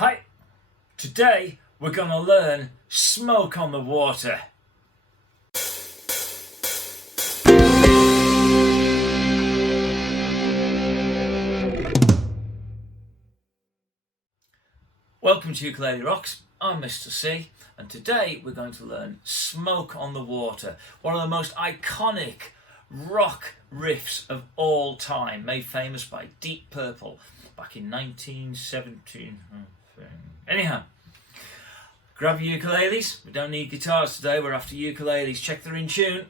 Hi, today we're going to learn Smoke on the Water. Welcome to Ukulele Rocks, I'm Mr. C, and today we're going to learn Smoke on the Water, one of the most iconic rock riffs of all time, made famous by Deep Purple back in 1917. Anyhow, grab your ukuleles. We don't need guitars today, we're after ukuleles. Check they're in tune.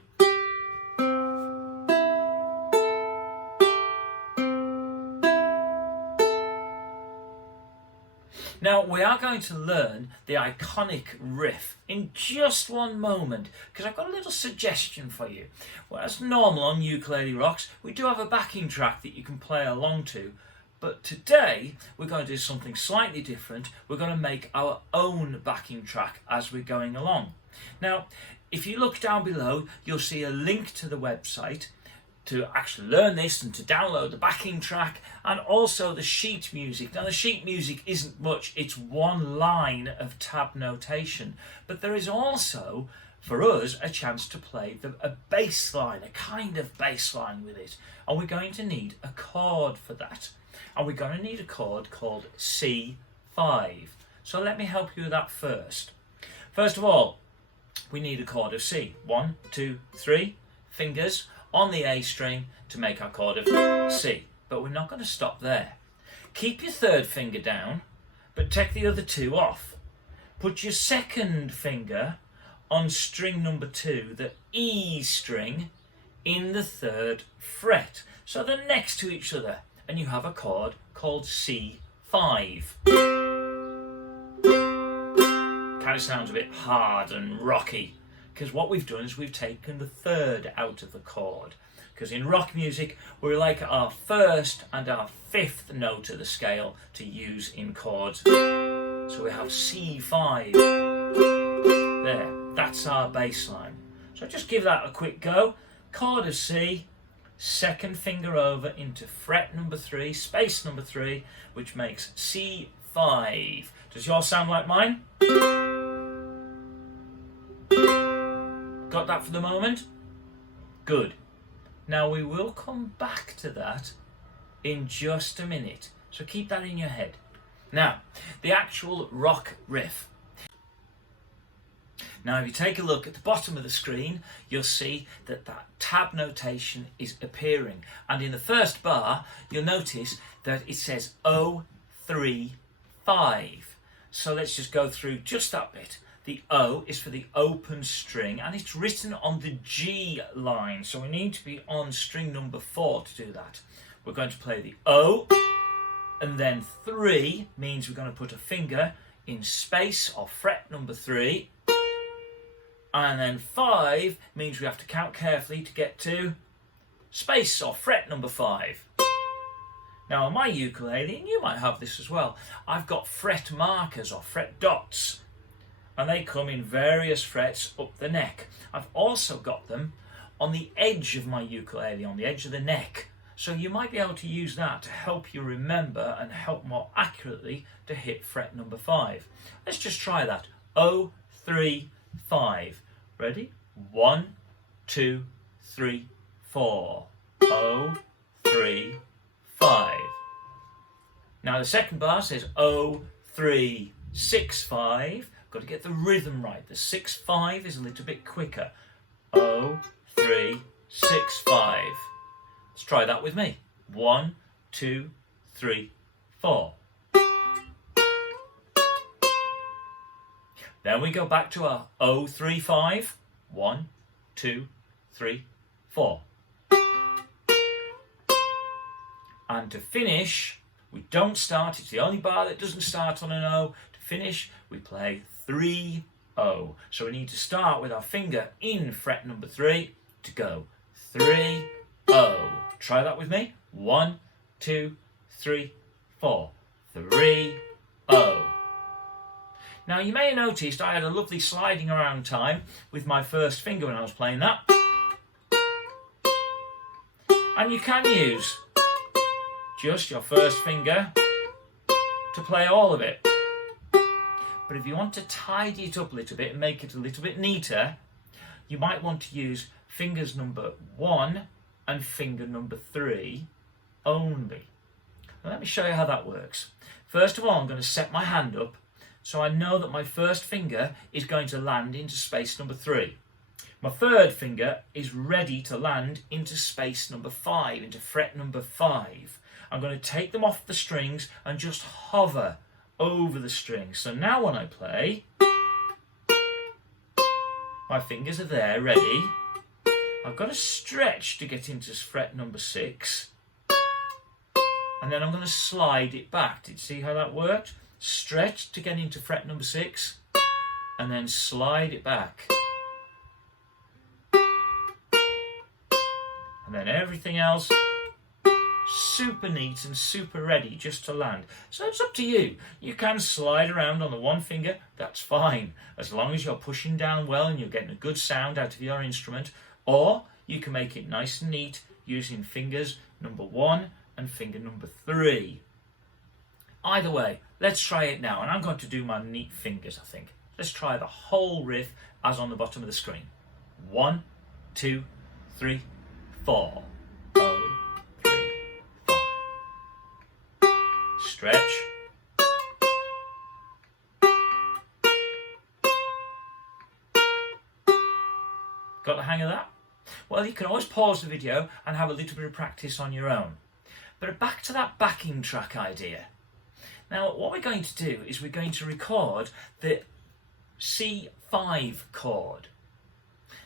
Now, we are going to learn the iconic riff in just one moment, because I've got a little suggestion for you. Well, as normal on Ukulele Rocks, we do have a backing track that you can play along to, but today we're going to do something slightly different. We're going to make our own backing track as we're going along. Now, if you look down below, you'll see a link to the website to actually learn this and to download the backing track and also the sheet music. Now, the sheet music isn't much, it's one line of tab notation, but there is also, for us, a chance to play a bass line, a kind of bass line with it. And we're going to need a chord for that. And we're going to need a chord called C5. So let me help you with that first. First of all, we need a chord of C. 1, 2, 3 fingers on the A string to make our chord of C. But we're not going to stop there. Keep your third finger down, but take the other two off. Put your second finger on string number 2, the E string, in the third fret. So they're next to each other, and you have a chord called C5. Kind of sounds a bit hard and rocky, because what we've done is we've taken the third out of the chord. Because in rock music, we like our first and our fifth note of the scale to use in chords. So we have C5. There, that's our bass line. So just give that a quick go. Chord of C, second finger over into fret number 3, space number 3, which makes C5. Does yours sound like mine? Got that for the moment? Good. Now we will come back to that in just a minute, so keep that in your head. Now, the actual rock riff. Now, if you take a look at the bottom of the screen, you'll see that that tab notation is appearing. And in the first bar, you'll notice that it says 0, 3, 5. So let's just go through just that bit. The O is for the open string, and it's written on the G line. So we need to be on string number 4 to do that. We're going to play the O, and then 3 means we're going to put a finger in space or fret number 3. And then 5 means we have to count carefully to get to space or fret number 5. Now on my ukulele, and you might have this as well, I've got fret markers or fret dots, and they come in various frets up the neck. I've also got them on the edge of my ukulele, on the edge of the neck. So you might be able to use that to help you remember and help more accurately to hit fret number 5. Let's just try that. 0, 3, 5. Ready? 1, 2, 3, 4. 0, 3, 5. Now the second bar says 0, 3, 6, 5. Got to get the rhythm right. The 6, 5 is a little bit quicker. 0, 3, 6, 5. Let's try that with me. 1, 2, 3, 4. Then we go back to our 0, 3, 5. 1, 2, 3, 4. And to finish, we don't start. It's the only bar that doesn't start on an O. To finish, we play 3, 0. So we need to start with our finger in fret number 3 to go 3, 0. Try that with me. 1, 2, 3, 4. 3, 0. Now you may have noticed I had a lovely sliding around time with my first finger when I was playing that. And you can use just your first finger to play all of it. But if you want to tidy it up a little bit and make it a little bit neater, you might want to use fingers number 1 and finger number 3 only. Now, let me show you how that works. First of all, I'm going to set my hand up so I know that my first finger is going to land into space number 3. My third finger is ready to land into space number 5, into fret number 5. I'm going to take them off the strings and just hover over the strings. So now when I play, my fingers are there, ready. I've got to stretch to get into fret number 6. And then I'm going to slide it back. Did you see how that worked? Stretch to get into fret number 6. And then slide it back. And then everything else, super neat and super ready just to land. So it's up to you. You can slide around on the one finger, that's fine, as long as you're pushing down well and you're getting a good sound out of your instrument. Or you can make it nice and neat using fingers number 1 and finger number 3. Either way, let's try it now. And I'm going to do my neat fingers, I think. Let's try the whole riff as on the bottom of the screen. 1, 2, 3, 4. Oh, 3, 4. Stretch. Got the hang of that? Well, you can always pause the video and have a little bit of practice on your own. But back to that backing track idea. Now, what we're going to do is we're going to record the C5 chord.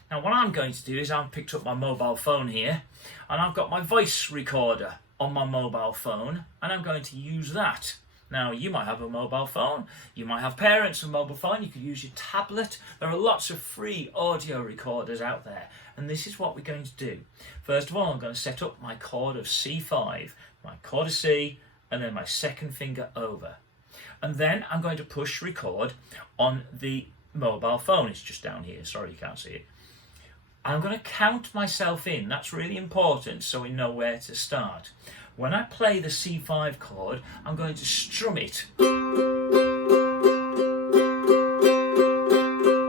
Now, what I'm going to do is I've picked up my mobile phone here and I've got my voice recorder on my mobile phone and I'm going to use that. Now, you might have a mobile phone, you might have parents with a mobile phone, you could use your tablet. There are lots of free audio recorders out there, and this is what we're going to do. First of all, I'm going to set up my chord of C5, my chord of C, and then my second finger over. And then I'm going to push record on the mobile phone. It's just down here, sorry you can't see it. I'm going to count myself in, that's really important so we know where to start. When I play the C5 chord, I'm going to strum it. I'm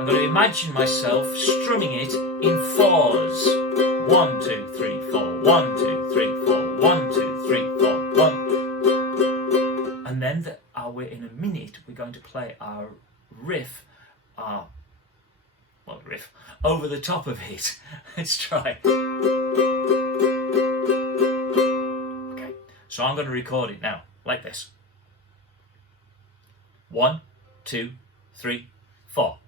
going to imagine myself strumming it in 4s. 1, 2, 3, 4, 1, 2, 3, 4, 1, 2, 3, 4, 1. And then in a minute, we're going to play our riff, over the top of it. Let's try. So I'm going to record it now, like this. 1, 2, 3, 4.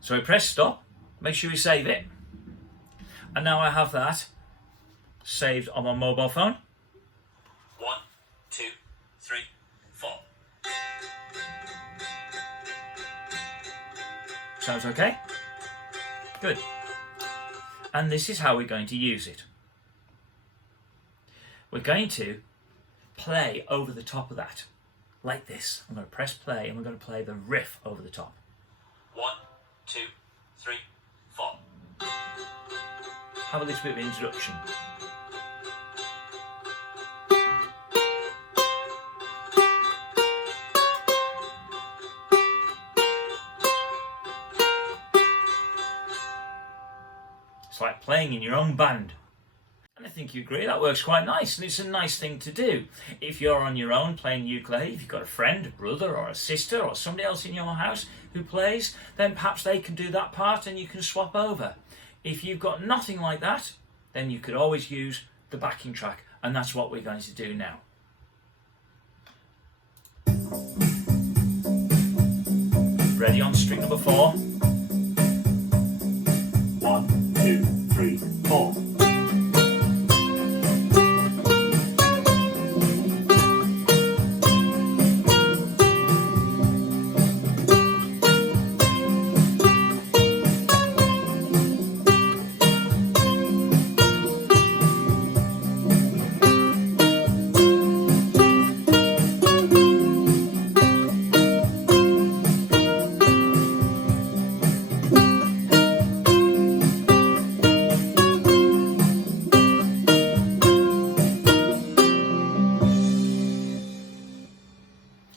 So I press stop, make sure you save it. And now I have that saved on my mobile phone. 1, 2, 3, 4. Sounds okay? Good. And this is how we're going to use it. We're going to play over the top of that, like this. I'm going to press play and we're going to play the riff over the top. 1, 2, 3, 4. Have a little bit of an introduction. It's like playing in your own band. And I think you agree that works quite nice, and it's a nice thing to do. If you're on your own playing ukulele, if you've got a friend, a brother or a sister or somebody else in your house who plays, then perhaps they can do that part and you can swap over. If you've got nothing like that, then you could always use the backing track, and that's what we're going to do now. Ready on string number 4. 1, 2, 3, 4.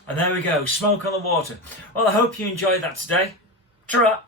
And there we go, smoke on the water. Well, I hope you enjoyed that today. Ta-ra!